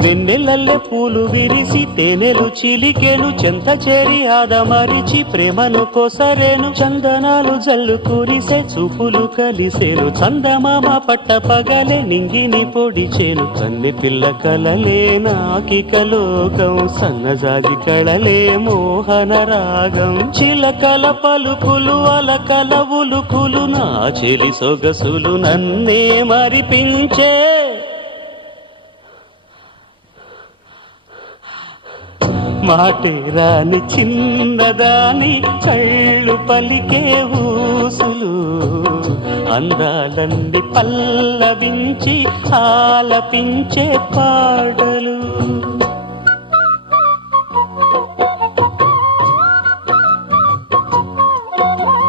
వెన్నెలల్లె పూలు విరిసి తేనెలు చిలికెను చెంత చేరి ఆదమరిచి ప్రేమను కొసరేను చందనాలు జల్లు కురిసే చూపులు కలిసేను చందమామ పట్ట పగలే నింగిని పొడిచేను కన్నె పిల్ల కలలే నాకిక లోకం సన్నజాజి కళలే మోహన రాగం చిలకల పలుకులు అలకల ఉలుకులు నా చెలి సొగసులు నన్నే మరిపించే మాటే రాని చిన్నదాని కళ్ళు పలికే ఊసులు అందాలన్నీ పల్లవించి ఆలపించే పాటలు